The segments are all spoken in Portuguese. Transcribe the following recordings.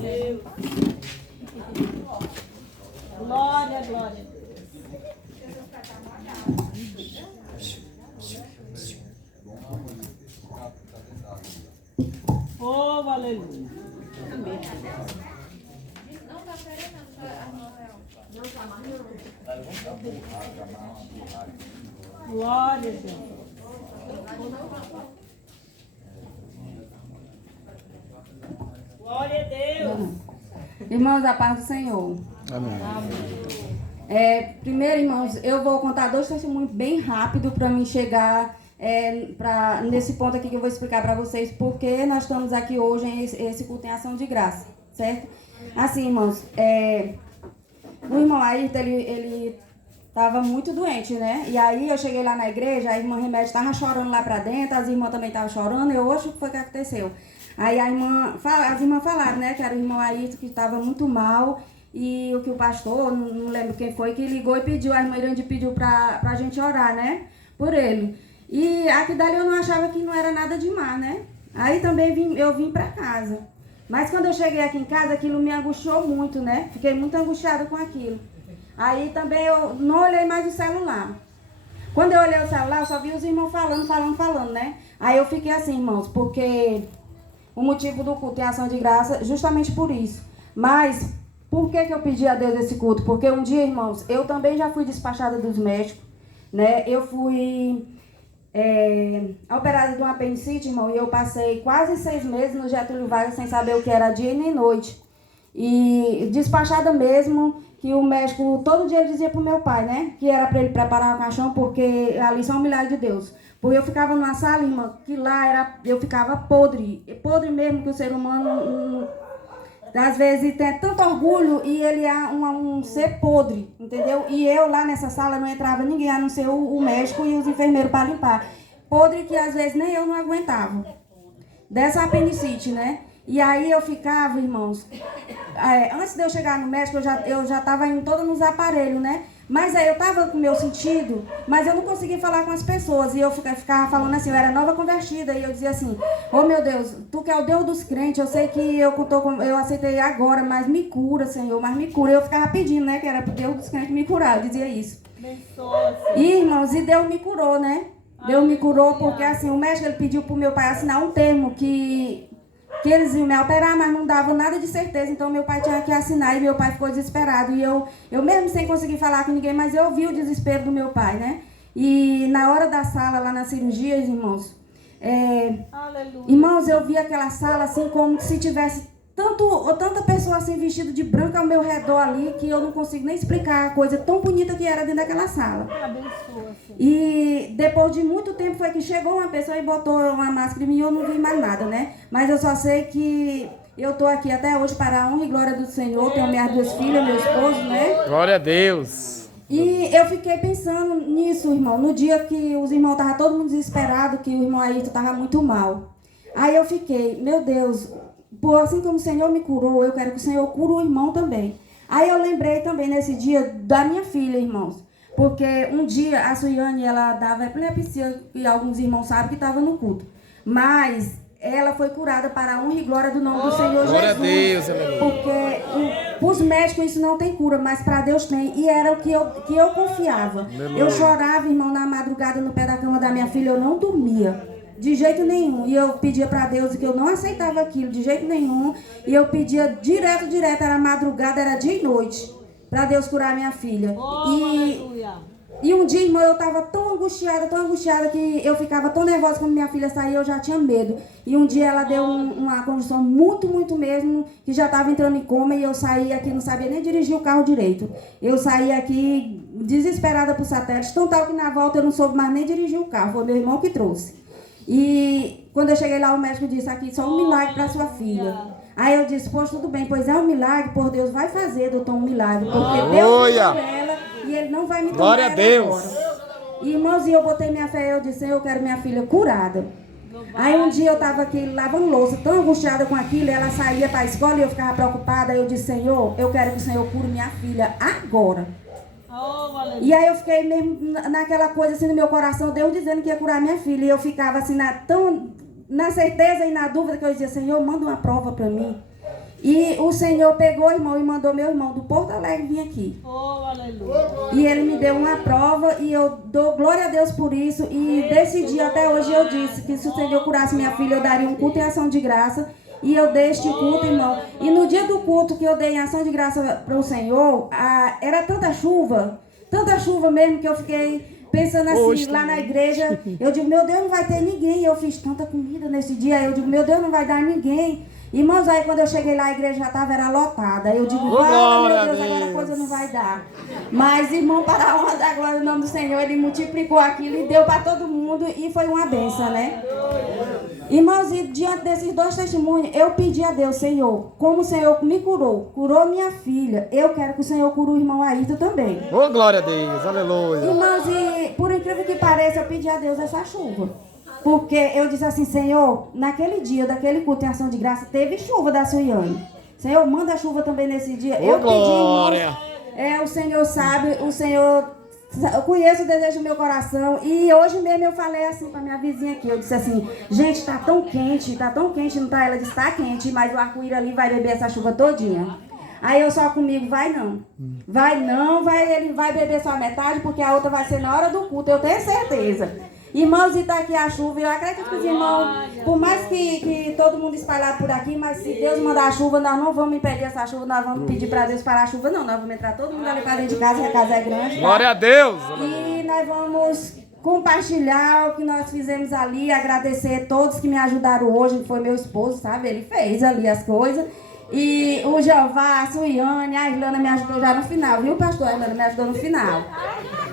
Deus. Glória, glória. Oh, aleluia. Amém. Não está querendo, não está mais. Glória a Deus. Glória a Deus. Irmãos, a paz do Senhor. Amém. Primeiro, irmãos, eu vou contar 2 testemunhos bem rápido para mim chegar nesse ponto aqui que eu vou explicar para vocês porque nós estamos aqui hoje em esse culto em ação de graça, certo? Assim, irmãos, o irmão Ayrton, ele estava muito doente, né? E aí eu cheguei lá na igreja, a irmã Remédio estava chorando lá para dentro, as irmãs também estavam chorando, eu acho que foi o que aconteceu. Aí as irmãs falaram, né, que era o irmão Ayrton que estava muito mal e o que o pastor, não lembro quem foi, que ligou e pediu, a irmã Irande pediu pra gente orar, né, por ele. E aqui dali eu não achava que não era nada demais, né? Aí também eu vim pra casa. Mas quando eu cheguei aqui em casa, aquilo me angustiou muito, né? Fiquei muito angustiada com aquilo. Aí também eu não olhei mais o celular. Quando eu olhei o celular, eu só vi os irmãos falando, né? Aí eu fiquei assim, irmãos, porque o motivo do culto é ação de graça, justamente por isso. Mas, por que eu pedi a Deus esse culto? Porque um dia, irmãos, eu também já fui despachada dos médicos, né? Eu fui operada de uma apendicite, irmão, e eu passei quase 6 meses no Getúlio Vargas sem saber o que era dia e nem noite. E despachada mesmo, que o médico, todo dia ele dizia pro meu pai, né? Que era para ele preparar o caixão, porque ali só um milagre de Deus. Porque eu ficava numa sala, irmã, que lá eu ficava podre mesmo, que o ser humano, às vezes, tem tanto orgulho e ele é um ser podre, entendeu? E eu lá nessa sala não entrava ninguém, a não ser o médico e os enfermeiros para limpar. Podre que às vezes nem eu não aguentava. Dessa apendicite, né? E aí eu ficava, irmãos, antes de eu chegar no médico, eu já estava indo toda nos aparelhos, né? Mas aí eu estava com o meu sentido, mas eu não conseguia falar com as pessoas. E eu ficava falando assim, eu era nova convertida, e eu dizia assim, oh meu Deus, tu que é o Deus dos crentes, eu sei que eu aceitei agora, mas me cura, Senhor, mas me cura. Eu ficava pedindo, né, que era pro Deus dos crentes me curar, eu dizia isso. E, irmãos, e Deus me curou, né? Deus me curou porque assim, o médico ele pediu pro meu pai assinar um termo que eles iam me operar, mas não davam nada de certeza, então meu pai tinha que assinar e meu pai ficou desesperado. E eu mesmo sem conseguir falar com ninguém, mas eu vi o desespero do meu pai, né? E na hora da sala, lá na cirurgia, irmãos, irmãos, eu vi aquela sala assim como se tivesse tanta pessoa assim vestida de branco ao meu redor ali, que eu não consigo nem explicar a coisa tão bonita que era dentro daquela sala. E depois de muito tempo foi que chegou uma pessoa e botou uma máscara em mim e eu não vi mais nada, né? Mas eu só sei que eu estou aqui até hoje para a honra e glória do Senhor, tenho minhas 2 filhas, meu esposo, né? Glória a Deus. E eu fiquei pensando nisso, irmão, no dia que os irmãos estavam todo mundo desesperado, que o irmão Ayrton estava muito mal. Aí eu fiquei, meu Deus, assim como o Senhor me curou, eu quero que o Senhor cure o irmão também. Aí eu lembrei também nesse dia da minha filha, irmãos. Porque um dia a Suiane, ela dava epilepsia, e alguns irmãos sabem que estava no culto. Mas ela foi curada para a honra e glória do nome do Senhor glória Jesus. A Deus, aleluia. Porque para os médicos isso não tem cura, mas para Deus tem. E era o que eu confiava. Aleluia. Eu chorava, irmão, na madrugada no pé da cama da minha filha, eu não dormia. De jeito nenhum. E eu pedia para Deus que eu não aceitava aquilo, de jeito nenhum. E eu pedia direto, era madrugada, era dia e noite, para Deus curar minha filha. E um dia, irmão, eu estava tão angustiada que eu ficava tão nervosa quando minha filha saía, eu já tinha medo. E um dia ela deu uma condição muito mesmo, que já estava entrando em coma, e eu saí aqui, não sabia nem dirigir o carro direito. Eu saí aqui desesperada pro satélite, tão tal que na volta eu não soube mais nem dirigir o carro, foi meu irmão que trouxe. E quando eu cheguei lá, o médico disse, aqui só um milagre para sua filha. Aí eu disse, poxa, tudo bem, pois é um milagre, por Deus vai fazer, doutor, um milagre, porque Deus me deu ela e ele não vai me tomar glória a Deus. Agora. E, irmãos, eu botei minha fé, eu disse, eu quero minha filha curada. Aí um dia eu estava aqui lavando louça, tão angustiada com aquilo, e ela saía para a escola e eu ficava preocupada, aí eu disse, Senhor, eu quero que o Senhor cure minha filha agora. E aí eu fiquei mesmo naquela coisa assim no meu coração, Deus dizendo que ia curar minha filha, e eu ficava assim, na certeza e na dúvida que eu dizia, Senhor, manda uma prova para mim. E o Senhor pegou, irmão, e mandou meu irmão do Porto Alegre vir aqui. Oh, aleluia. E ele me deu uma prova e eu dou glória a Deus por isso. E desse dia até hoje eu disse que se o Senhor curasse minha filha, eu daria um culto em ação de graça. E eu dei este culto, irmão. E no dia do culto que eu dei em ação de graça para o Senhor, era tanta chuva mesmo, que eu fiquei pensando assim, lá na igreja. Eu digo, meu Deus, não vai ter ninguém. Eu fiz tanta comida nesse dia. Eu digo, meu Deus, não vai dar ninguém. Irmãos, aí quando eu cheguei lá, a igreja já estava, era lotada. Eu digo, fala, meu Deus, agora a coisa não vai dar. Mas, irmão, para a honra da glória do nome do Senhor, ele multiplicou aquilo e deu para todo mundo. E foi uma bênção, né? Irmãos, e diante desses dois testemunhos, eu pedi a Deus, Senhor, como o Senhor me curou minha filha, eu quero que o Senhor cure o irmão Ayrton também. Oh, glória a Deus, aleluia. Irmãos, e por incrível que pareça, eu pedi a Deus essa chuva. Porque eu disse assim, Senhor, naquele dia, daquele culto em ação de graça, teve chuva da Suiane. Senhor, manda chuva também nesse dia. Oh, eu glória. pedi, irmãos, o Senhor sabe, o Senhor... Eu conheço o desejo do meu coração. E hoje mesmo eu falei assim pra minha vizinha aqui. Eu disse assim, gente, tá tão quente, não tá? Ela disse, tá quente, mas o arco-íris ali vai beber essa chuva todinha. Aí eu só comigo, vai não, ele vai beber só metade, porque a outra vai ser na hora do culto, eu tenho certeza. Irmãos, e tá aqui a chuva, eu acredito que os irmãos, por mais que todo mundo espalhado por aqui, mas se Deus mandar a chuva, nós não vamos impedir essa chuva, nós vamos pedir para Deus parar a chuva, não, nós vamos entrar todo mundo ali para dentro de casa, que a casa é grande. Tá? Glória a Deus. E nós vamos compartilhar o que nós fizemos ali, agradecer a todos que me ajudaram hoje, que foi meu esposo, sabe, ele fez ali as coisas. E o Jeová, a Suiane, a Irlanda me ajudou já no final, viu, pastor? A Irlanda me ajudou no final.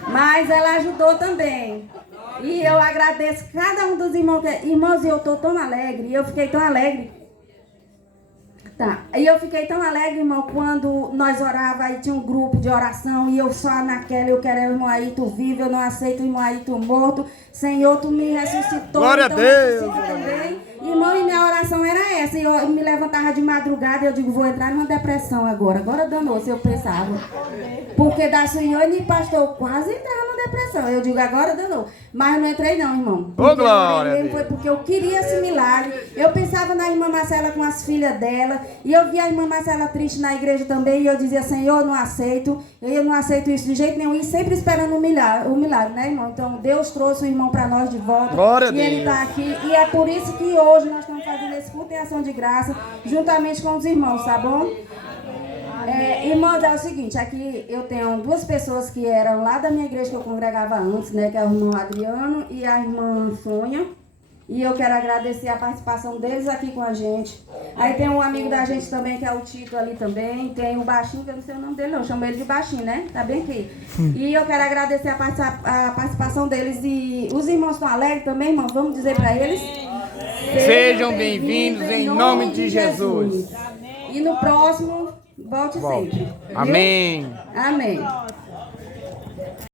Mas ela ajudou também. E eu agradeço cada um dos irmãos. Irmãos, eu estou tão alegre, eu fiquei tão alegre. Tá, e eu fiquei tão alegre, irmão, quando nós orávamos, aí tinha um grupo de oração, e eu só naquela, eu quero o irmão Ayrton vivo, eu não aceito o irmão Ayrton morto. Senhor, tu me ressuscitou. Glória então a Deus. ressuscita também. Irmão, e minha oração era essa, e eu me levantava de madrugada, e eu digo, vou entrar numa depressão agora danou-se, eu pensava. Porque da Suiane, pastor, eu quase entrava numa depressão, eu digo, agora danou. Mas não entrei não, irmão. Ô, glória! Foi porque eu queria esse milagre. Eu pensava na irmã Marcela com as filhas dela, e eu via a irmã Marcela triste na igreja também, e eu dizia, Senhor, eu não aceito isso de jeito nenhum, e sempre esperando o milagre, né, irmão? Então, Deus trouxe o irmão para nós de volta, Glória a e ele Deus. está aqui, e é por isso que hoje nós estamos fazendo esse culto em ação de graça, juntamente com os irmãos, tá bom? Irmãos, é o seguinte, aqui eu tenho duas pessoas que eram lá da minha igreja que eu congregava antes, né, que é o irmão Adriano e a irmã Sônia. E eu quero agradecer a participação deles aqui com a gente. Aí tem um amigo da gente também, que é o Tito ali também. Tem o Baixinho, que eu não sei o nome dele não, eu chamo ele de Baixinho, né? Tá bem aqui. E eu quero agradecer a participação deles. E os irmãos estão alegres também, irmão? Vamos dizer para eles? Sejam bem-vindos em nome de Jesus. E no próximo, volte sempre. Amém. Amém.